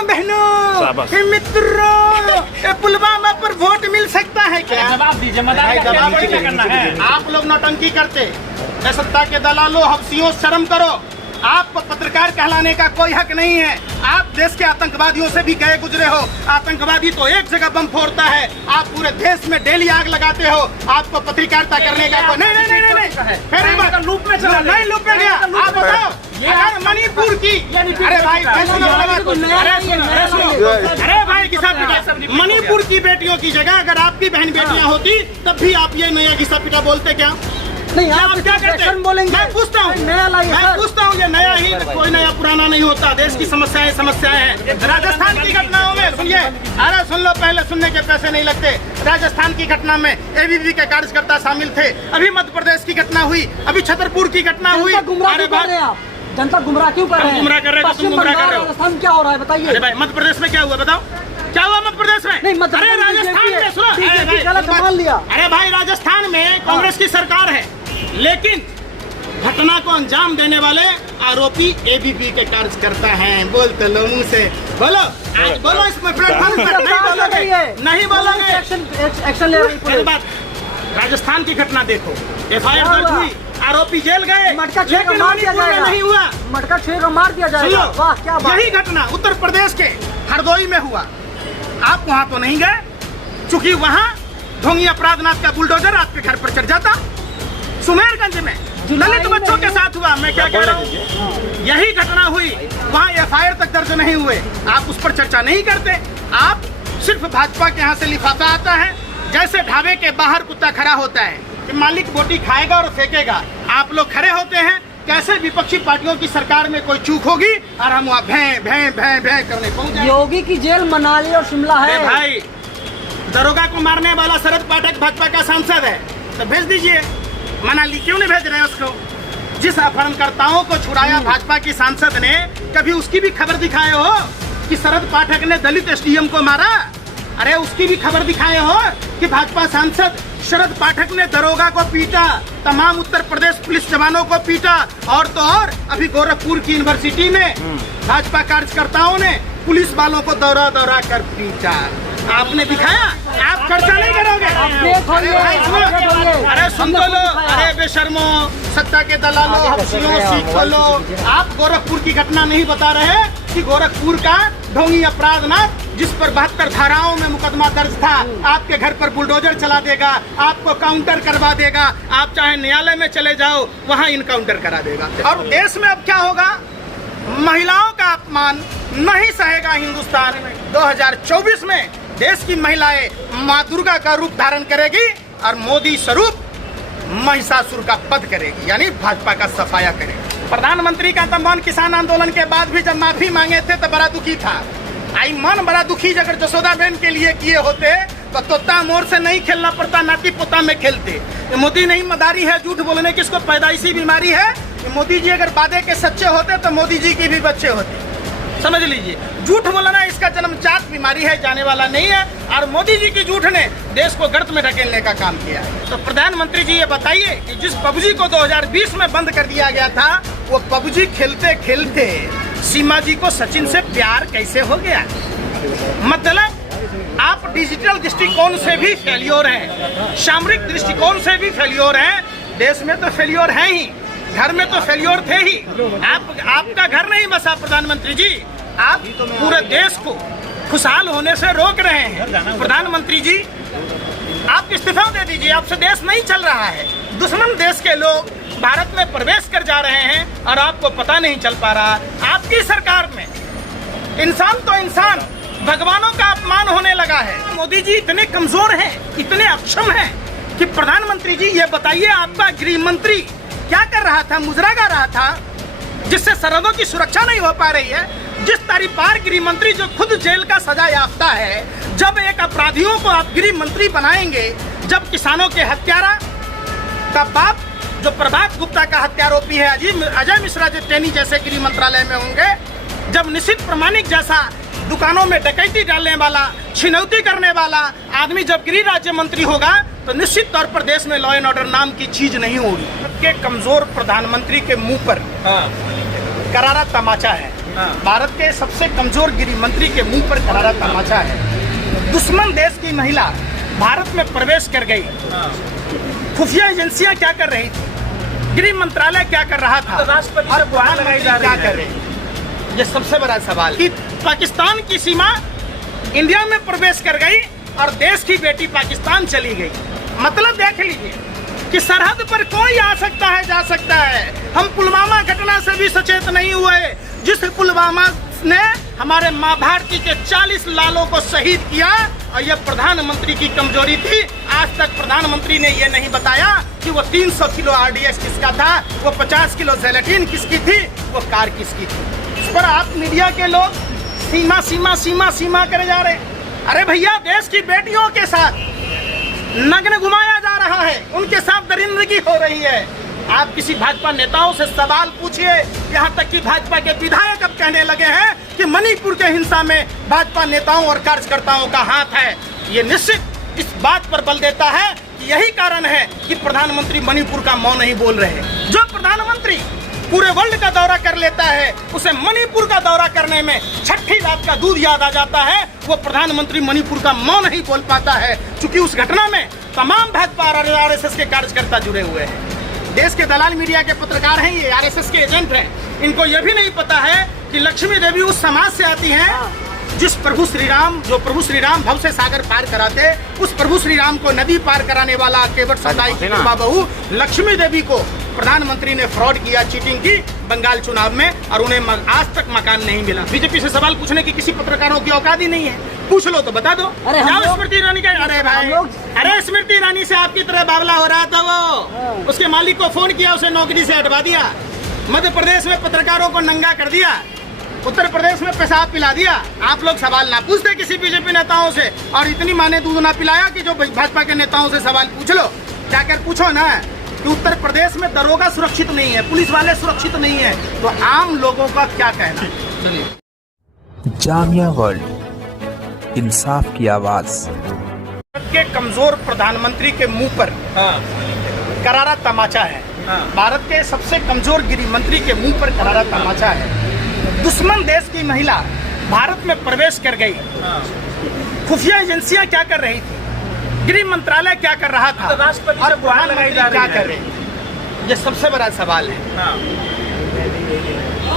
भाइयों बहनों मित्रों, पुलवामा पर वोट मिल सकता है क्या? जवाब दीजिए, क्या करना है? आप लोग नौटंकी करते, सत्ता के दलालों, हफ्सियों, शर्म करो। आपको पत्रकार कहलाने का कोई हक नहीं है। आप देश के आतंकवादियों से भी गए गुजरे हो। आतंकवादी तो एक जगह बम फोड़ता है, आप पूरे देश में डेली आग लगाते हो। आपको पत्रकारिता करने का कोई नहीं लूप में चला नहीं, लूप में गया। आप बताओ, अगर मणिपुर की, अरे भाई अरे भाई किसान, मणिपुर की बेटियों की जगह अगर आपकी बहन बेटियां होती तब भी आप ये नया घिसा पिटा बोलते क्या? नहीं, आप क्या करते बोलेंगे? मैं पूछता हूँ, ये नया ही, कोई नया पुराना नहीं होता। देश की समस्याएं हैं। राजस्थान की घटनाओं में सुनिए, अरे सुन लो, पहले सुनने के पैसे नहीं लगते। राजस्थान की घटना में एबीवी के कार्यकर्ता शामिल थे। अभी मध्य प्रदेश की घटना हुई, अभी छतरपुर की घटना हुई। अरे जनता गुमराह क्यों कर रहे हैं? गुमराह कर रहे हो। राजस्थान क्या हो रहा है बताइए? अरे भाई मध्य प्रदेश में क्या हुआ बताओ? क्या हुआ मध्य प्रदेश में? नहीं, अरे राजस्थान में सुनो, मान लिया। अरे भाई राजस्थान में कांग्रेस की सरकार है, लेकिन घटना को अंजाम देने वाले आरोपी एबीवी के कार्यकर्ता हैं। बोलते लो मुंह से, बोलो आज बोलो, इसमें प्लेटफॉर्म पर नहीं बोलोगे। एक्शन ले रही बात, राजस्थान की घटना देखो, एफआईआर दर्ज हुई, आरोपी जेल गए, मटका छेड़ मार दिया जाएगा। नहीं हुआ, मटका छेड़ मार दिया जाएगा। वाह क्या बात। यही घटना उत्तर प्रदेश के हरदोई में हुआ। आप वहां तो नहीं गए, चूंकि वहां ढोंगी अपराधनाथ का बुलडोजर आपके घर पर चढ़ जाता। सुमेरगंज में दलित बच्चों के साथ हुआ। मैं क्या कह रहा हूँ, यही घटना हुई, वहाँ एफआईआर तक दर्ज नहीं हुए। आप उस पर चर्चा नहीं करते। आप सिर्फ भाजपा के यहाँ से लिफाफा आता है, जैसे ढाबे के बाहर कुत्ता खड़ा होता है कि मालिक बोटी खाएगा और फेंकेगा। आप लोग खड़े होते हैं कैसे विपक्षी पार्टियों की सरकार में कोई चूक होगी और हम वहाँ भैं भैं भैं भैं करने पहुँच जाएंगे। योगी की जेल मनाली और शिमला है। भाई दरोगा को मारने वाला शरद पाठक भाजपा का सांसद है, तो भेज दीजिए। मनाली क्यों नहीं भेज रहे उसको? जिस अपहरणकर्ताओं को छुड़ाया भाजपा की सांसद ने, कभी उसकी भी खबर दिखाए हो कि शरद पाठक ने दलित एसडीएम को मारा? अरे उसकी भी खबर दिखाए हो कि भाजपा सांसद शरद पाठक ने दरोगा को पीटा, तमाम उत्तर प्रदेश पुलिस जवानों को पीटा, और तो और अभी गोरखपुर की यूनिवर्सिटी में भाजपा कार्यकर्ताओं ने पुलिस वालों को दौरा दौरा कर पीटा। आपने दिखाया? आप चर्चा नहीं करोगे? अरे सुन तो लो, अरे बेशर्मो, सत्ता के दलालों, हफ्सियों, सीख लो। आप गोरखपुर की घटना नहीं बता रहे कि गोरखपुर का ढोंगी अपराधनाथ, जिस पर 72 धाराओं में मुकदमा दर्ज था, आपके घर पर बुलडोजर चला देगा, आपको काउंटर करवा देगा। आप चाहे न्यायालय में चले जाओ, वहाँ इनकाउंटर करा देगा। और देश में अब क्या होगा? महिलाओं का अपमान नहीं सहेगा हिंदुस्तान। 2024 में देश की महिलाएं माँ दुर्गा का रूप धारण करेगी और मोदी स्वरूप महिषासुर का वध करेगी, यानी भाजपा का सफाया करेगी। प्रधानमंत्री का तमाम किसान आंदोलन के बाद भी जब माफी मांगे थे तो बड़ा दुखी था। आई मन बड़ा दुखी, अगर जसोदा बहन के लिए किए होते तो तोता मोर से नहीं खेलना पड़ता, नाती पोता में खेलते। मोदी नहीं मदारी है, झूठ बोलने की इसको पैदाइशी बीमारी है। मोदी जी अगर वादे के सच्चे होते तो मोदी जी की भी बच्चे होते, समझ लीजिए। झूठ बोलना इसका जन्मजात बीमारी है, जाने वाला नहीं है। और मोदी जी की झूठ ने देश को गर्त में ढकेलने का काम किया है। तो प्रधानमंत्री जी ये बताइए कि जिस पबजी को 2020 में बंद कर दिया गया था, वो पबजी खेलते खेलते सीमा जी को सचिन से प्यार कैसे हो गया? मतलब आप डिजिटल दृष्टिकोण से भी फेल्योर हैं, सामरिक दृष्टिकोण से भी फेल्योर हैं। देश में तो फेल्योर है ही, घर में तो फेल्योर थे ही। आपका घर नहीं बसा प्रधानमंत्री जी, आप पूरे देश को खुशहाल होने से रोक रहे हैं। प्रधानमंत्री जी आप इस्तीफा दे दीजिए, आपसे देश नहीं चल रहा है। दुश्मन देश के लोग भारत में प्रवेश कर जा रहे हैं और आपको पता नहीं चल पा रहा। आपकी सरकार में इंसान तो इंसान, भगवानों का अपमान होने लगा है। मोदी जी इतने कमजोर हैं, इतने अक्षम हैं कि प्रधानमंत्री जी ये बताइए, आपका गृह मंत्री क्या कर रहा था? मुजरा गा रहा था, जिससे सरहदों की सुरक्षा नहीं हो पा रही है। जिस तारीपार गृह मंत्री जो खुद जेल का सजा याफ्ता है, जब एक अपराधियों को आप गृह मंत्री बनाएंगे, जब किसानों के हत्यारा का बाप जो प्रभात गुप्ता का हत्यारोपी है, अजय मिश्रा जो टेनी जैसे गृह मंत्रालय में होंगे, जब निशित प्रामाणिक जैसा दुकानों में डकैती डालने वाला, छिनौती करने वाला आदमी जब गृह राज्य मंत्री होगा, तो निश्चित तौर पर देश में लॉ एंड ऑर्डर नाम की चीज नहीं होगी। के कमजोर प्रधानमंत्री के मुंह पर करारा तमाचा है। भारत के सबसे कमजोर गृह मंत्री के मुंह पर करारा तमाचा है। दुश्मन देश की महिला भारत में प्रवेश कर गई। खुफिया एजेंसियां क्या कर रही थी, गृह मंत्रालय क्या कर रहा था, राष्ट्रपति और से गुहार लगाई जा क्या रही कर रहे। ये सबसे बड़ा सवाल कि पाकिस्तान की सीमा इंडिया में प्रवेश कर गई और देश की बेटी पाकिस्तान चली गई। मतलब देख लीजिए कि सरहद पर कोई आ सकता है, जा सकता है। हम पुलवामा घटना से भी सचेत नहीं हुए, जिस पुलवामा ने हमारे माँ भारती के 40 लालों को शहीद किया, और यह प्रधानमंत्री की कमजोरी थी। आज तक प्रधानमंत्री ने यह नहीं बताया कि वो 300 किलो RDX किसका था, वो 50 किलो जेलेटिन किसकी थी, वो कार किसकी थी। इस पर आप मीडिया के लोग सीमा सीमा सीमा सीमा करे जा रहे हैं। अरे भैया, देश की बेटियों के साथ नग्न घुमाया जा रहा है, उनके साथ दरिंदगी हो रही है। आप किसी भाजपा नेताओं से सवाल पूछिए, यहाँ तक कि भाजपा के विधायक अब कहने लगे हैं कि मणिपुर के हिंसा में भाजपा नेताओं और कार्यकर्ताओं का हाथ है। ये निश्चित इस बात पर बल देता है कि यही कारण है कि प्रधानमंत्री मणिपुर का मौन नहीं बोल रहे हैं। जो प्रधानमंत्री पूरे वर्ल्ड का दौरा कर लेता है, उसे मणिपुर का दौरा करने में छठी रात का दूध याद आ जाता है। वो प्रधानमंत्री मणिपुर का मौन नहीं बोल पाता है, क्योंकि उस घटना में तमाम भाजपा और RSS के कार्यकर्ता जुड़े हुए हैं। देश के दलाल मीडिया के पत्रकार हैं, ये RSS के एजेंट हैं। इनको यह भी नहीं पता है कि लक्ष्मी देवी उस समाज से आती हैं जिस प्रभु श्री राम भव से सागर पार कराते, उस प्रभु श्री राम को नदी पार कराने वाला केवट समुदाय की मां बहू लक्ष्मी देवी को प्रधानमंत्री ने फ्रॉड किया, चीटिंग की बंगाल चुनाव में, और उन्हें आज तक मकान नहीं मिला। बीजेपी से सवाल पूछने की किसी पत्रकारों की औकात ही नहीं है। पूछ लो तो बता दो। स्मृति ईरानी का, अरे भाई, अरे स्मृति ईरानी से आपकी तरह बावला हो रहा था वो, उसके मालिक को फोन किया, उसे नौकरी से हटवा दिया। मध्य प्रदेश में पत्रकारों को नंगा कर दिया, उत्तर प्रदेश में पेशाब पिला दिया। आप लोग सवाल ना पूछते किसी बीजेपी नेताओं से, और इतनी माने दूध ना पिलाया कि जो भाजपा के नेताओं से सवाल पूछ लो। जाकर पूछो ना कि उत्तर प्रदेश में दरोगा सुरक्षित नहीं है, पुलिस वाले सुरक्षित नहीं है, तो आम लोगों का क्या कहना है। जामिया वर्ल्ड, इंसाफ की आवाज। के कमजोर प्रधानमंत्री के मुंह पर करारा तमाचा है। भारत के सबसे कमजोर गृह मंत्री के मुंह पर करारा तमाचा है। दुश्मन देश की महिला भारत में प्रवेश कर गई। खुफिया एजेंसियां क्या कर रही थी, गृह मंत्रालय क्या कर रहा था, राष्ट्रपति और से गुहार लगाई जा रही क्या कर रहे हैं। ये सबसे बड़ा सवाल है।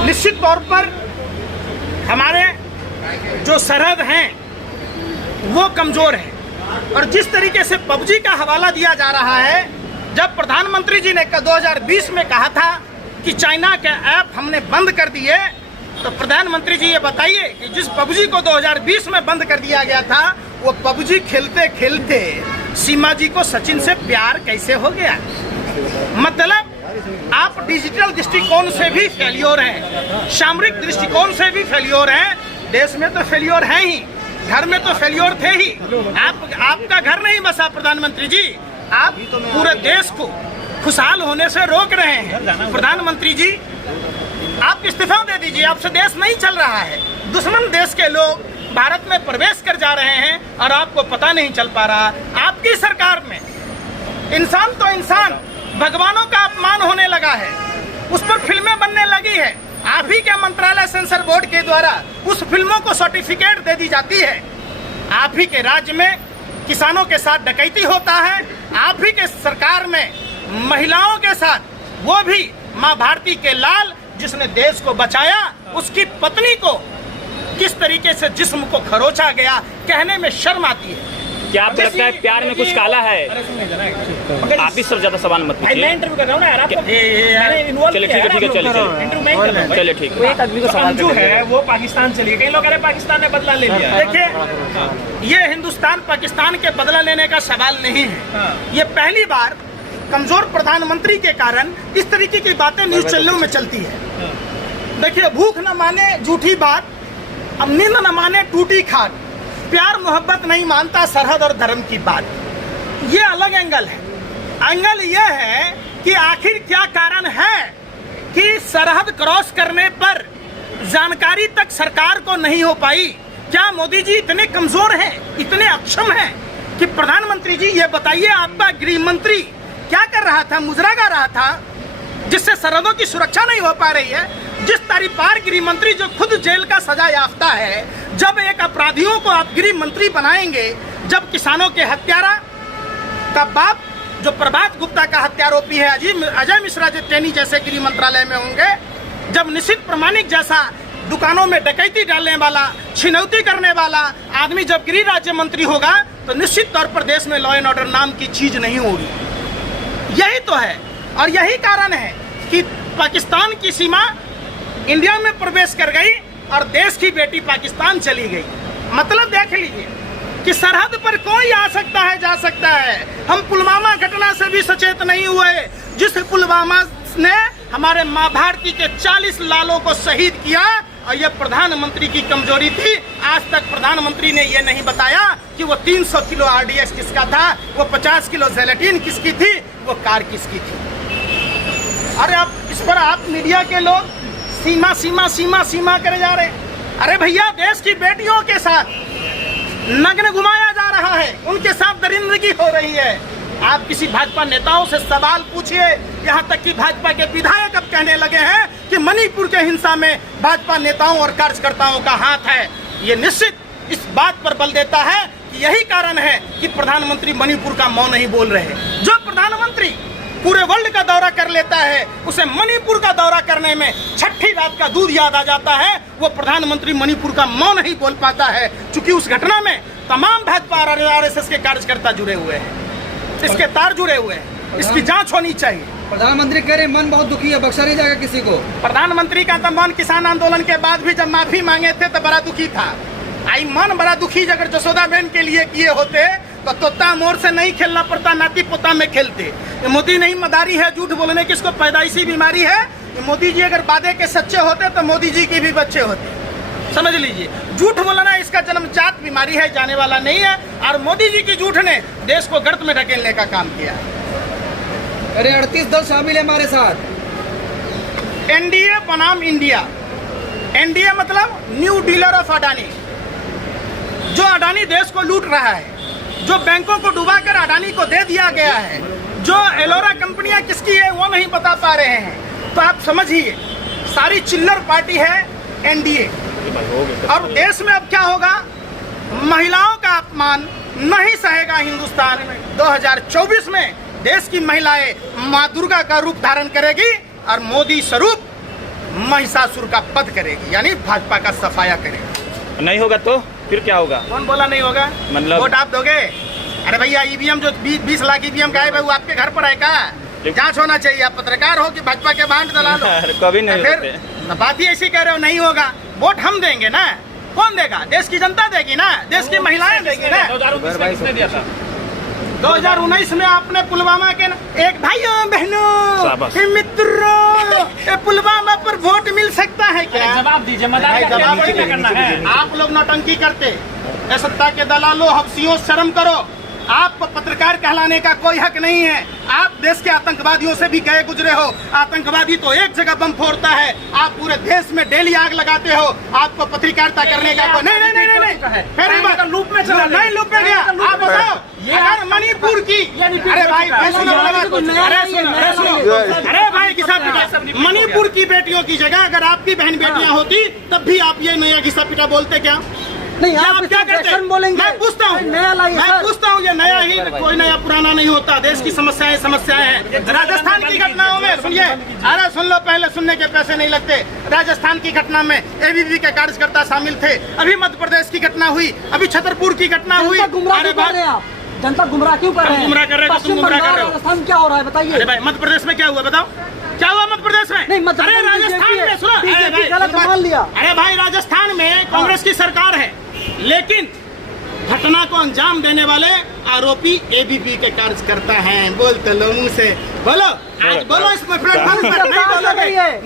निश्चित तौर पर हमारे जो सरहद हैं वो कमजोर है, और जिस तरीके से PUBG का हवाला दिया जा रहा है, जब प्रधानमंत्री जी ने 2020 में कहा था कि चाइना के ऐप हमने बंद कर दिए, तो प्रधानमंत्री जी ये बताइए कि जिस PUBG को 2020 में बंद कर दिया गया था, वो PUBG खेलते खेलते सीमा जी को सचिन से प्यार कैसे हो गया। मतलब आप डिजिटल दृष्टिकोण से भी फेल्योर हैं, सामरिक दृष्टिकोण से भी फेल्योर हैं। देश में तो फेल्योर है ही, घर में तो फेल्योर थे ही। आपका घर नहीं बसा प्रधानमंत्री जी, आप पूरे देश को खुशहाल होने से रोक रहे हैं। प्रधानमंत्री जी, आप इस्तीफा दे दीजिए, आपसे देश नहीं चल रहा है। दुश्मन देश के लोग भारत में प्रवेश कर जा रहे हैं और आपको पता नहीं चल पा रहा। आपकी सरकार में इंसान तो इंसान, भगवानों का अपमान होने लगा है, उस पर फिल्में बनने लगी है। आप ही के मंत्रालय सेंसर बोर्ड के द्वारा उस फिल्मों को सर्टिफिकेट दे दी जाती है। आप ही के राज्य में किसानों के साथ डकैती होता है। आप ही के सरकार में महिलाओं के साथ, वो भी माँ भारती के लाल जिसने देश को बचाया, उसकी पत्नी को किस तरीके से जिस्म को खरोचा गया, कहने में शर्म आती है। क्या आपको लगता है प्यार में कुछ काला है? आप इस सब ज्यादा सवाल मत पूछिए। मैं इंटरव्यू कर रहा हूं ना यार, आपको चलिए ठीक है, चलिए ठीक है। एक आदमी को सवाल जो है वो पाकिस्तान चली गई, कई लोग कह रहे हैं पाकिस्तान ने बदला ले लिया। देखिए, ये हिंदुस्तान पाकिस्तान के बदला लेने का सवाल नहीं है। ये पहली बार कमजोर प्रधानमंत्री के कारण इस तरीके की बातें न्यूज चैनलों में चलती है। देखिए, भूख न माने झूठी बात, अब नींद न माने टूटी खाट, प्यार मोहब्बत नहीं मानता सरहद और धर्म की बात। ये अलग एंगल है। एंगल ये है कि आखिर क्या कारण है कि सरहद क्रॉस करने पर जानकारी तक सरकार को नहीं हो पाई। क्या मोदी जी इतने कमजोर हैं, इतने अक्षम हैं कि प्रधानमंत्री जी ये बताइए, आपका गृह मंत्री क्या कर रहा था, मुजरा गा रहा था, जिससे सरहदों की सुरक्षा नहीं हो पा रही है। जिस तरीपार गृह मंत्री जो खुद जेल का सजा याफ्ता है, जब एक अपराधियों को आप गृह मंत्री बनाएंगे, जब किसानों के हत्यारा का बाप जो प्रभात गुप्ता का हत्यारोपी है अजय मिश्रा जो टेनी जैसे गृह मंत्रालय में होंगे, जब निश्चित प्रमाणिक जैसा दुकानों में डकैती डालने वाला, छिनौती करने वाला आदमी जब गृह राज्य मंत्री होगा, तो निश्चित तौर पर देश में लॉ एंड ऑर्डर नाम की चीज नहीं होगी। यही तो है और यही कारण है कि पाकिस्तान की सीमा इंडिया में प्रवेश कर गई और देश की बेटी पाकिस्तान चली गई। मतलब देख लीजिए कि सरहद पर कोई आ सकता है, जा सकता है। हम पुलवामा घटना से भी सचेत नहीं हुए, जिस पुलवामा ने हमारे माँ भारती के 40 लालों को शहीद किया, और यह प्रधानमंत्री की कमजोरी थी। आज तक प्रधानमंत्री ने यह नहीं बताया कि वो 300 किलो RDX किसका था, वो 50 किलो जेलेटिन किसकी थी, वो कार किसकी थी। अरे आप इस पर आप मीडिया के लोग सीमा सीमा सीमा सीमा करे जा रहे। अरे भैया, देश की बेटियों के साथ नग्न घुमाया जा रहा है, उनके साथ दरिंदगी हो रही है। आप किसी भाजपा नेताओं से सवाल पूछिए, यहाँ तक कि भाजपा के विधायक अब कहने लगे हैं कि मणिपुर के हिंसा में भाजपा नेताओं और कार्यकर्ताओं का हाथ है। ये निश्चित इस बात पर बल देता है कि यही कारण है कि प्रधानमंत्री मणिपुर का मौन नहीं बोल रहे। जो प्रधानमंत्री पूरे वर्ल्ड का दौरा कर लेता है, उसे मणिपुर का दौरा करने में छठी रात का दूध याद आ जाता है। वो प्रधानमंत्री मणिपुर का मौन नहीं बोल पाता है, क्योंकि उस घटना में तमाम भाजपा और RSS के कार्यकर्ता जुड़े हुए हैं, इसके तार जुड़े हुए हैं। इसकी जांच होनी चाहिए। प्रधानमंत्री कह रहे मन बहुत दुखी है, बख्शा नहीं जाएगा किसी को। प्रधानमंत्री का तो मन किसान आंदोलन के बाद भी जब माफी मांगे थे तो बड़ा दुखी था। आई मन बड़ा दुखी, अगर जसोदा बहन के लिए किए होते तो तोता मोर से नहीं खेलना पड़ता, नाती पोता में खेलते। मोदी नहीं मदारी है झूठ बोलने की, इसको पैदाइशी बीमारी है। मोदी जी अगर वादे के सच्चे होते तो मोदी जी के भी बच्चे होते। समझ लीजिए, झूठ बोलना इसका जन्मजात बीमारी है, जाने वाला नहीं है। और मोदी जी की झूठ ने देश को गर्त में ढकेलने का काम किया है। अरे 38 दल शामिल है हमारे साथ। NDA बनाम इंडिया। NDA मतलब न्यू डीलर ऑफ अडानी। जो अडानी देश को लूट रहा है, जो बैंकों को डुबाकर अडानी को दे दिया गया है, जो एलोरा कंपनियां किसकी है वो नहीं बता पा रहे हैं। तो आप समझिए, सारी चिल्लर पार्टी है NDA। और देश में अब क्या होगा, महिलाओं का अपमान नहीं सहेगा हिंदुस्तान। 2024 में देश की महिलाएं माँ दुर्गा का रूप धारण करेगी और मोदी स्वरूप महिषासुर का वध करेगी, यानी भाजपा का सफाया करेगी। नहीं होगा तो फिर क्या होगा? कौन बोला नहीं होगा? मतलब वोट आप दोगे? अरे भैया, EVM जो 20 लाख EVM गायब है, वो आपके घर पर है क्या? जांच होना चाहिए। आप पत्रकार हो कि भाजपा के बांट दला लो? कभी नहीं फिर बात ही ऐसी कह रहे हो, नहीं होगा। वोट हम देंगे ना, कौन देगा? देश की जनता देगी ना, देश की महिलाएं देगी ना। 2019 में आपने पुलवामा के एक भाइयों बहनों मित्रों, पुलवामा पर वोट मिल सकता है क्या? जवाब दीजिए, करना है। आप लोग नौटंकी करते, सत्ता के दलालों, हफ्सियों, शर्म करो। आपको पत्रकार कहलाने का कोई हक नहीं है। आप देश के आतंकवादियों से भी गए गुजरे हो। आतंकवादी तो एक जगह बम फोड़ता है, आप पूरे देश में डेली आग लगाते हो। आपको पत्रकारिता करने का कोई नहीं। फिर लूप में चला, नहीं लूप में गया। आप बताओ, अगर मणिपुर की, अरे भाई अरे भाई घिसा पिटा, मणिपुर की बेटियों की जगह अगर आपकी बहन बेटियां होती तब भी आप ये नया घिसा पिटा बोलते क्या? नहीं, आप क्या करते? मैं पूछता हूँ, ये नया ही, कोई नया पुराना नहीं होता। देश की समस्याएं हैं। राजस्थान की घटनाओं में सुनिए, अरे सुन लो, पहले सुनने के पैसे नहीं लगते। राजस्थान की घटना में ABP के कार्यकर्ता शामिल थे। अभी मध्य प्रदेश की घटना हुई, अभी छतरपुर की घटना हुई। जनता गुमराह क्यों कर रहे हैं? गुमराह कर रहे हो, तुम गुमराह कर रहे हो। राजस्थान क्या हो रहा है बताइए? अरे भाई, मध्य प्रदेश में क्या हुआ बताओ? क्या हुआ मध्य प्रदेश में? नहीं, मध्य अरे राजस्थान में सुनो, गलत मान लिया। अरे भाई, राजस्थान में कांग्रेस की सरकार है, लेकिन घटना को अंजाम देने वाले आरोपी ABP के कार्यकर्ता हैं। बोलते लो मुंह से, बोलो आज, बोलो इस प्लेटफॉर्म पर।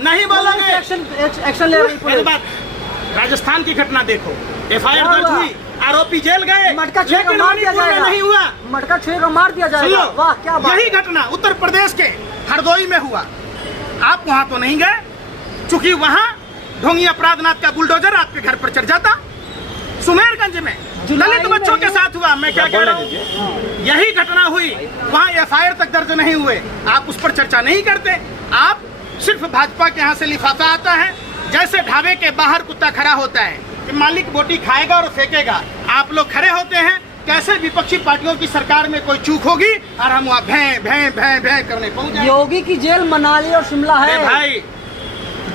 नहीं बोलोगे, एक्शन ले रही पुलिस। राजस्थान की घटना देखो, FIR दर्ज हुई, आरोपी जेल गए, मटका छुए को मार दिया जाएगा। नहीं हुआ, मटका छुए को मार दिया जाएगा। वाह क्या बात। यही घटना उत्तर प्रदेश के हरदोई में हुआ। आप वहां तो नहीं गए, चूंकि वहां ढोंगी अपराधनाथ का बुलडोजर आपके घर पर चढ़ जाता। सुमेरगंज में दलित बच्चों के साथ हुआ। मैं क्या कह रहा हूँ, यही घटना हुई, वहाँ FIR तक दर्ज नहीं हुए। आप उस पर चर्चा नहीं करते। आप सिर्फ भाजपा के यहाँ से लिफाफा आता है, जैसे ढाबे के बाहर कुत्ता खड़ा होता है कि मालिक बोटी खाएगा और फेंकेगा, आप लोग खड़े होते हैं। कैसे विपक्षी पार्टियों की सरकार में कोई चूक होगी और हम वहाँ भैं भैं भैं भैं करने पहुंच जाएंगे। योगी की जेल मनाली और शिमला अरे है। भाई,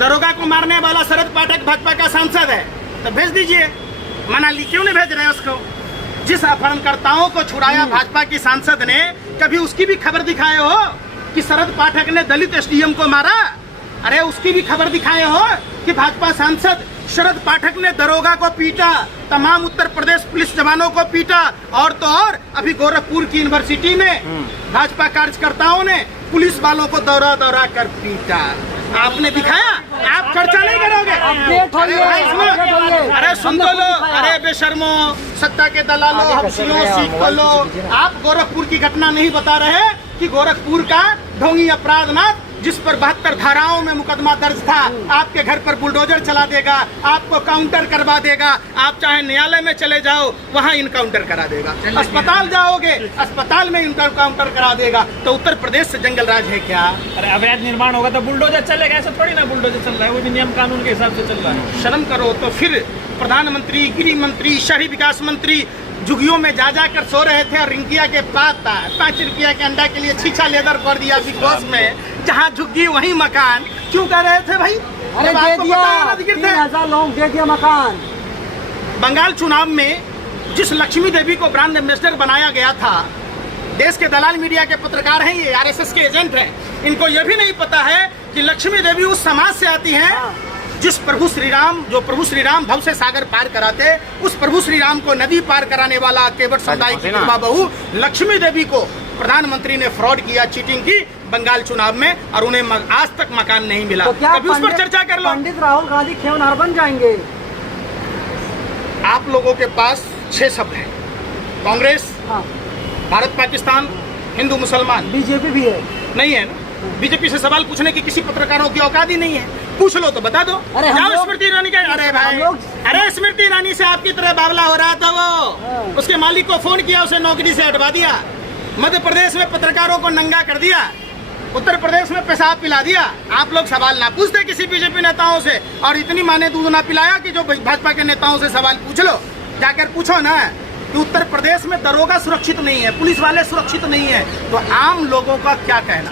दरोगा को मारने वाला शरद पाठक भाजपा का सांसद है, तो भेज दीजिए। मनाली क्यों नहीं भेज रहे उसको? जिस अपहरणकर्ताओं को छुड़ाया भाजपा की सांसद ने, कभी उसकी भी खबर दिखाए हो कि शरद पाठक ने दलित एसडीएम को मारा? अरे उसकी भी खबर दिखाए हो कि भाजपा सांसद शरद पाठक ने दरोगा को पीटा, तमाम उत्तर प्रदेश पुलिस जवानों को पीटा, और तो और अभी गोरखपुर की यूनिवर्सिटी में भाजपा कार्यकर्ताओं ने पुलिस वालों को दौरा दौरा कर पीटा। आपने दिखाया? आप चर्चा नहीं करोगे? अपडेट होइए, अरे भाई सुनो, अपडेट होइए। अरे सुन तो हमने लो, दिखाया। अरे बेशर्मो, सत्ता के दलालों, हफ्सियों, सीट को लो। आप गोरखपुर की घटना नहीं बता रहे कि गोरखपुर का ढोंगी अपराधनाथ जिस पर 72 धाराओं में मुकदमा दर्ज था, आपके घर पर बुलडोजर चला देगा, आपको काउंटर करवा देगा। आप चाहे न्यायालय में चले जाओ, वहाँ इनकाउंटर करा देगा। अस्पताल जाओगे, अस्पताल में इनकाउंटर करा देगा। तो उत्तर प्रदेश से जंगल राज है क्या? अरे अवैध निर्माण होगा तो बुलडोजर चलेगा, ऐसा थोड़ी ना बुलडोजर चल रहा है, वो भी नियम कानून के हिसाब से चल रहा है। शर्म करो। तो फिर प्रधानमंत्री, गृह मंत्री, शहरी विकास मंत्री झुग्गियों में जा जाकर सो रहे थे और रिंकिया के पास 5 रुपया के अंडा के लिए छीछा लेदर कर दिया बिग बॉस में। जहाँ झुग्गी वहीं मकान, क्यों कर रहे थे भाई? अरे जब दे आपको दिया, पता है ना जिक्र थे। 3000 लोग दे दिया मकान। बंगाल चुनाव में जिस लक्ष्मी देवी को ब्रांड एम्बेसडर बनाया गया था, देश के दलाल मीडिया के पत्रकार हैं, ये आरएसएस के एजेंट हैं, इनको यह भी नहीं पता है कि लक्ष्मी देवी उस समाज से आती हैं जिस प्रभु श्री राम भव से सागर पार कराते, उस प्रभु श्री राम को नदी पार कराने वाला केवट समुदाय की कृपा बहू लक्ष्मी देवी को प्रधानमंत्री ने फ्रॉड किया, चीटिंग की बंगाल चुनाव में, और उन्हें आज तक मकान नहीं मिला। तो क्या कभी उस पर चर्चा कर लो। पंडित राहुल गांधी खेवनार बन जाएंगे? आप लोगों के पास 6 शब्द हैं: कांग्रेस, हाँ, भारत पाकिस्तान, हिंदू मुसलमान। बीजेपी भी है। नहीं है ना? बीजेपी से सवाल पूछने की किसी पत्रकारों की औकात ही नहीं है। पूछ लो तो बता दो। अरे हम जाओ लोग- स्मृति ईरानी का। अरे भाई, अरे स्मृति ईरानी से आपकी तरह बावला हो रहा था वो। उसके मालिक को फोन किया, उसे नौकरी से हटवा दिया। मध्य प्रदेश में पत्रकारों को नंगा कर दिया, उत्तर प्रदेश में पेशाब पिला दिया। आप लोग सवाल ना पूछते किसी बीजेपी नेताओं से, और इतनी माने दूध ना पिलाया कि जो भाजपा के नेताओं से सवाल पूछ लो। जाकर पूछो ना कि उत्तर प्रदेश में दरोगा सुरक्षित नहीं है, पुलिस वाले सुरक्षित नहीं है, तो आम लोगों का क्या कहना?